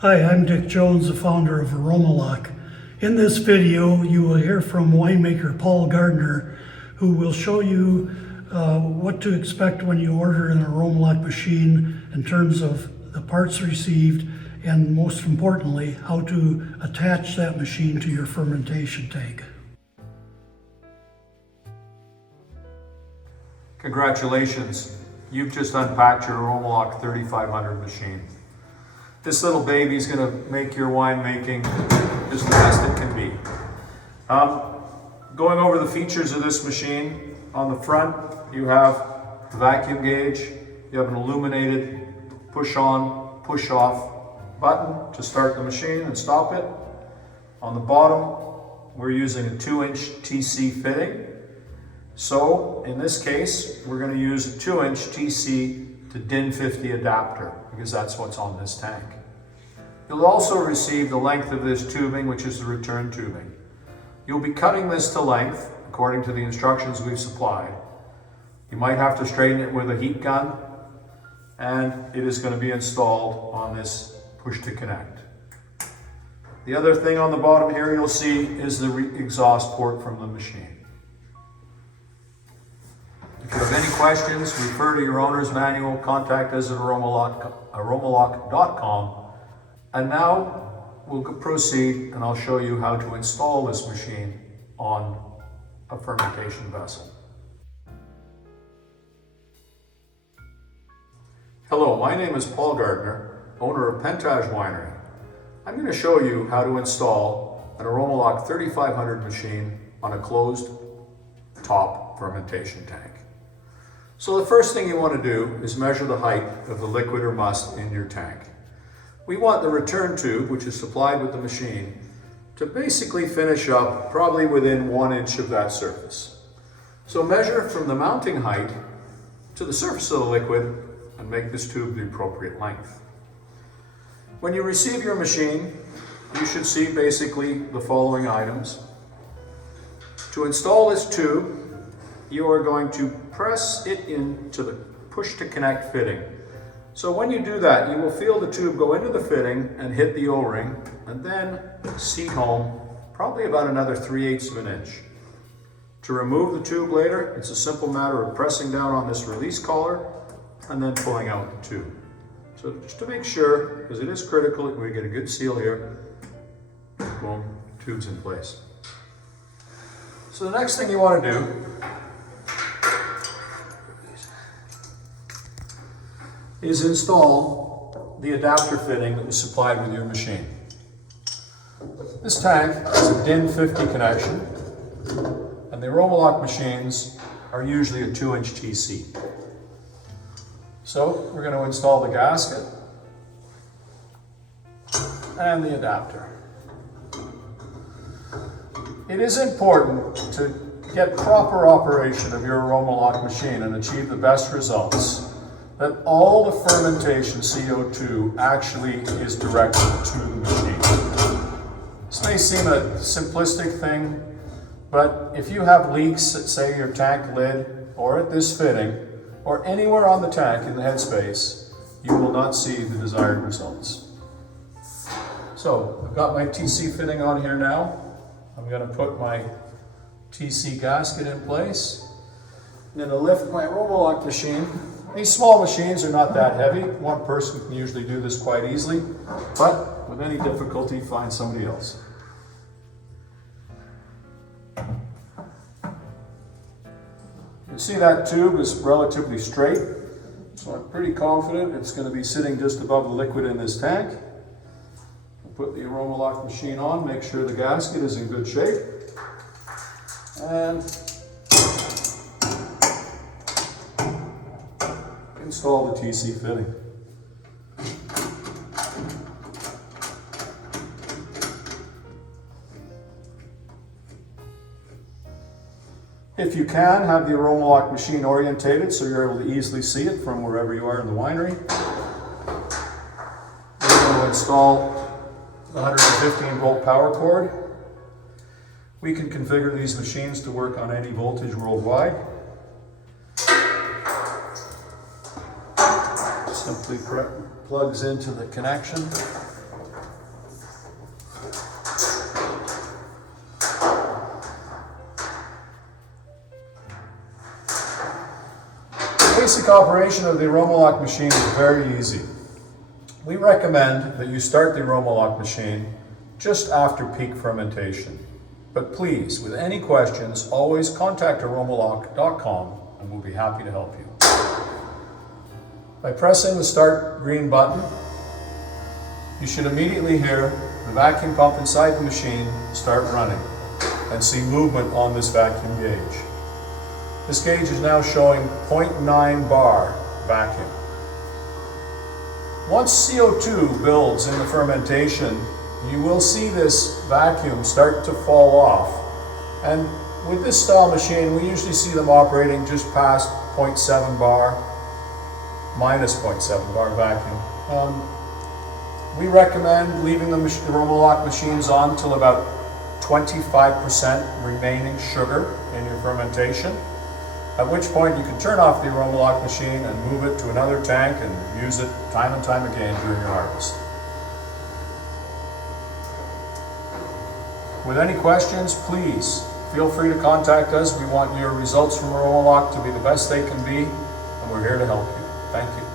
Hi, I'm Dick Jones, the founder of AromaLoc. In this video, you will hear from winemaker Paul Gardner, who will show you what to expect when you order an AromaLoc machine in terms of the parts received and, most importantly, how to attach that machine to your fermentation tank. Congratulations, you've just unpacked your AromaLoc 3500 machine. This little baby is going to make your winemaking as the best it can be. Going over the features of this machine, on the front you have the vacuum gauge, you have an illuminated push on, push off button to start the machine and stop it. On the bottom we're using a 2-inch TC fitting. So in this case we're going to use a 2-inch TC to DIN 50 adapter because that's what's on this tank. You'll also receive the length of this tubing, which is the return tubing. You'll be cutting this to length according to the instructions we've supplied. You might have to straighten it with a heat gun, and it is going to be installed on this push to connect. The other thing on the bottom here you'll see is the exhaust port from the machine. If you have any questions, refer to your owner's manual, contact us at aromaloc.com. And now we'll proceed and I'll show you how to install this machine on a fermentation vessel. Hello, my name is Paul Gardner, owner of Pentâge Winery. I'm going to show you how to install an AromaLoc 3500 machine on a closed top fermentation tank. So the first thing you want to do is measure the height of the liquid or must in your tank. We want the return tube, which is supplied with the machine, to basically finish up probably within 1 inch of that surface. So measure from the mounting height to the surface of the liquid and make this tube the appropriate length. When you receive your machine, you should see basically the following items. To install this tube, you are going to press it into the push to connect fitting. So when you do that, you will feel the tube go into the fitting and hit the O-ring and then seat home probably about another 3/8 of an inch. To remove the tube later, it's a simple matter of pressing down on this release collar and then pulling out the tube. So just to make sure, because it is critical, we get a good seal here, boom, tube's in place. So the next thing you want to do is install the adapter fitting that was supplied with your machine. This tank is a DIN 50 connection, and the AromaLoc machines are usually a 2-inch TC. So we're going to install the gasket and the adapter. It is important to get proper operation of your AromaLoc machine and achieve the best results that all the fermentation CO2 actually is directed to the machine. This may seem a simplistic thing, but if you have leaks at, say, your tank lid or at this fitting or anywhere on the tank in the headspace, you will not see the desired results. So I've got my TC fitting on here now. I'm going to put my TC gasket in place. I'm going to lift my AromaLoc machine. These small machines are not that heavy. One person can usually do this quite easily, but with any difficulty, find somebody else. You see that tube is relatively straight, so I'm pretty confident it's going to be sitting just above the liquid in this tank. I'll put the AromaLoc machine on, make sure the gasket is in good shape, and install the TC fitting. If you can, have the AromaLoc machine orientated so you're able to easily see it from wherever you are in the winery. We're going to install the 115 volt power cord. We can configure these machines to work on any voltage worldwide. Simply plugs into the connection basic operation of the AromaLoc machine is very easy. We recommend that you start the AromaLoc machine just after peak fermentation. But please, with any questions, always contact aromaloc.com and we'll be happy to help you. By pressing the start green button, you should immediately hear the vacuum pump inside the machine start running and see movement on this vacuum gauge. This gauge is now showing 0.9 bar vacuum. Once CO2 builds in the fermentation, you will see this vacuum start to fall off. And with this style machine, we usually see them operating just past 0.7 bar, minus 0.7 bar vacuum. We recommend leaving the AromaLoc machines on till about 25% remaining sugar in your fermentation, at which point you can turn off the AromaLoc machine and move it to another tank and use it time and time again during your harvest. With any questions, please feel free to contact us. We want your results from AromaLoc to be the best they can be, and we're here to help you. Thank you.